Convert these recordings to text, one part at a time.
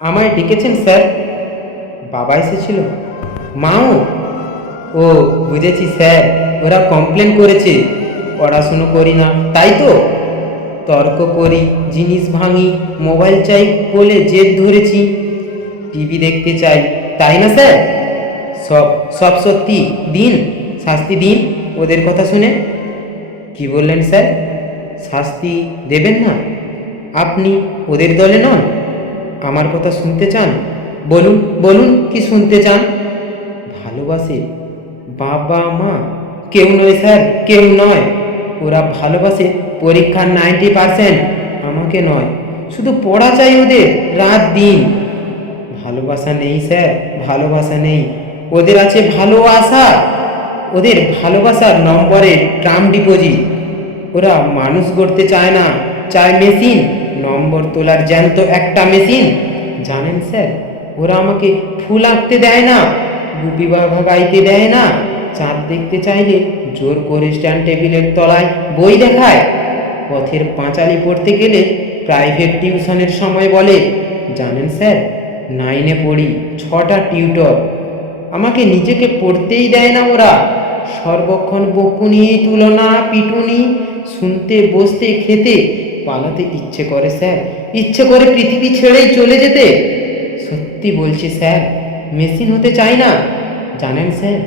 আমায় ডেকেছেন স্যার? বাবা এসেছিল? মাও? ও, বুঝেছি স্যার। ওরা কমপ্লেন করেছে পড়াশুনো করি না, তাই তো? তর্ক করি, জিনিস ভাঙি, মোবাইল চাই বলে জেদ ধরেছি, টিভি দেখতে চাই, তাই না স্যার? সব সব সত্যি। দিন, শাস্তি দিন ওদের কথা শুনে। কি বললেন স্যার? শাস্তি দেবেন না? আপনি ওদের দলে নন? আমার কথা শুনতে চান? বলুন বলুন, কি শুনতে চান? ভালোবাসে বাবা মা? কেউ নয় স্যার, কেউ নয়। ওরা ভালোবাসে পরীক্ষার 90%, আমাকে নয়। শুধু পড়া চাই ওদের, রাত দিন। ভালোবাসা নেই স্যার, ভালোবাসা নেই। ওদের আছে ভালোবাসা। ওদের ভালোবাসার নম্বরের ট্রাম ডিপোজিট। ওরা মানুষ গড়তে চায় না, চায় মেশিন, নম্বর তোলার জ্যান্ত একটা মেশিন। জানেন স্যার, ওরা আমাকে ফুল আঁকতে দেয় না, গুপি বাঘা গাইতে দেয় না, চাঁদ দেখতে চাইলে জোর করে স্ট্যান্ড টেবিলের তলায় বই দেখায়। পথের পাঁচালি পড়তে গেলে প্রাইভেট টিউশনের সময় বলে, জানেন স্যার, 9-এ পড়ি, 6টা টিউটর। আমাকে নিজেকে পড়তেই দেয় না ওরা। সর্বক্ষণ বকুনি, তুলনা, পিটুনি, শুনতে, বসতে, খেতে। পালাতে ইচ্ছে করে স্যার, ইচ্ছে করে পৃথিবী ছেড়েই চলে যেতে। সত্যি বলছি স্যার, মেশিন হতে চাই না। জানেন স্যার,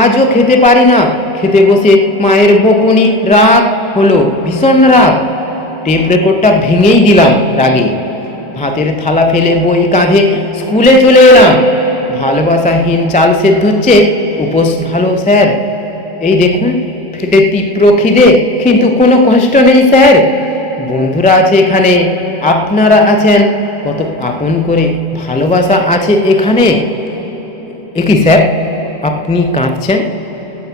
আজও খেতে পারি না। খেতে বসে মায়ের বকুনি, রাগ হলো, ভীষণ রাগ। টেপ রেকর্ডটা ভেঙেই দিলাম রাগে। ভাতের থালা ফেলে বই কাঁধে স্কুলে চলে এলাম। ভালোবাসাহীন চাল সেদ্ধ হচ্ছে, উপোস ভালো স্যার। এই দেখুন, পেটে তীব্র খিদে, কিন্তু কোনো কষ্ট নেই স্যার। বন্ধুরা আছে এখানে, আপনারা আছেন, কত আপন করে ভালোবাসা আছে এখানে। এ কি স্যার, আপনি কাঁদছেন?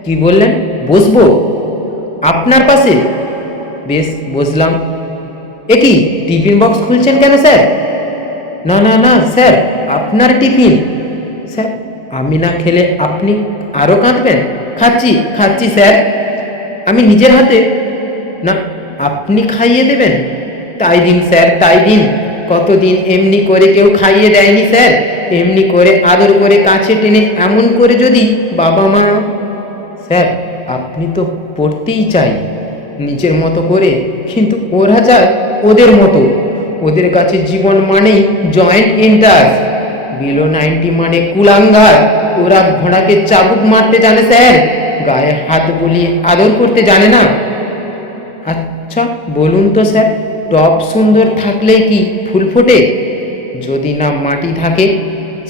কি বললেন? বসবো আপনার পাশে? বেশ, বসলাম। এ কি, টিফিন বক্স খুলছেন কেন স্যার? না না না স্যার, আপনার টিফিন। স্যার, আমি না খেলে আপনি আরও কাঁদবেন? খাচ্ছি খাচ্ছি স্যার, আমি নিজের হাতে। না, আপনি খাইয়ে দেবেন? তাই দিন স্যার, তাই দিন। কতদিন এমনি করে কেউ খাইয়ে দেয়নি স্যার। এমনি করে আদর করে কাছে টেনে এমন করে যদি বাবা মা। স্যার, আপনি তো পড়তেই চাই নিজের মতো করে, কিন্তু ওরা চায় ওদের মতো। ওদের কাছে জীবন মানেই জয়েন্ট ইন্টারেস্ট, বিলো 90 মানে কুলাঙ্গার। ওরা ঘোড়াকে চাবুক মারতে জানে স্যার, গায়ে হাত বুলিয়ে আদর করতে জানে না। আচ্ছা বলুন তো স্যার, টব সুন্দর থাকলেই কি ফুল ফোটে? যদি না মাটি থাকে,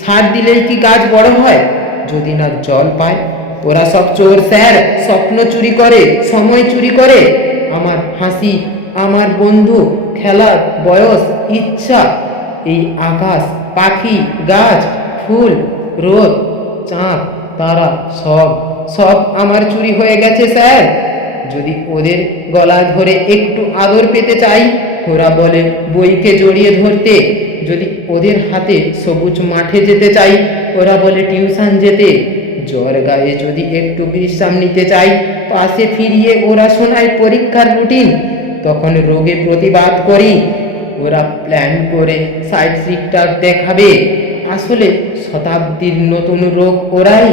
সার দিলেই কি গাছ বড় হয়? যদি না জল পায়? ওরা সব চোর স্যার, স্বপ্ন চুরি করে, সময় চুরি করে, আমার হাসি, আমার বন্ধু, খেলার বয়স, ইচ্ছা। এই আকাশ, পাখি, গাছ, ফুল, রোদ, চাঁদ, তারা, সব সব আমার চুরি হয়ে গেছে স্যার। যদি ওদের গলা ধরে একটু আদর পেতে চাই, ওরা বলে বইকে জড়িয়ে ধরতে। যদি ওদের হাতে সবুজ মাঠে যেতে চাই, ওরা বলে টিউশন যেতে। জ্বর গায়ে যদি একটু বিশ্রাম নিতে চাই, পাশে ফিরিয়ে ওরা শোনায় পরীক্ষার রুটিন। তখন রোগে প্রতিবাদ করি, ওরা প্ল্যান করে সাইড সিকটা দেখাবে। আসলে শতাব্দীর নতুন রোগ ওরাই।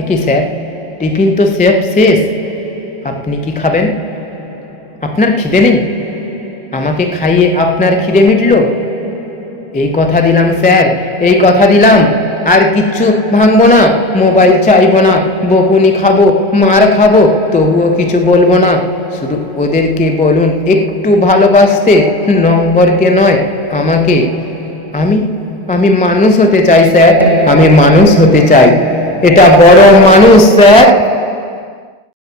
একই স্যার, টিফিন তো শেষ। আপনি কি খাবেন? আপনার খিদে নেই? আমাকে খাইয়ে আপনার খিদে মিটল? এই কথা দিলাম স্যার, এই কথা দিলাম। আর কিচ্ছু ভাঙবো না, মোবাইল চাইবো না, বকুনি খাবো, মার খাবো, তবুও কিছু বলবো না। শুধু ওদেরকে বলুন একটু ভালোবাসতে, নম্বরকে নয়, আমাকে। আমি আমি মানুষ হতে চাই স্যার, আমি মানুষ হতে চাই। এটা বড় মানুষ স্যার।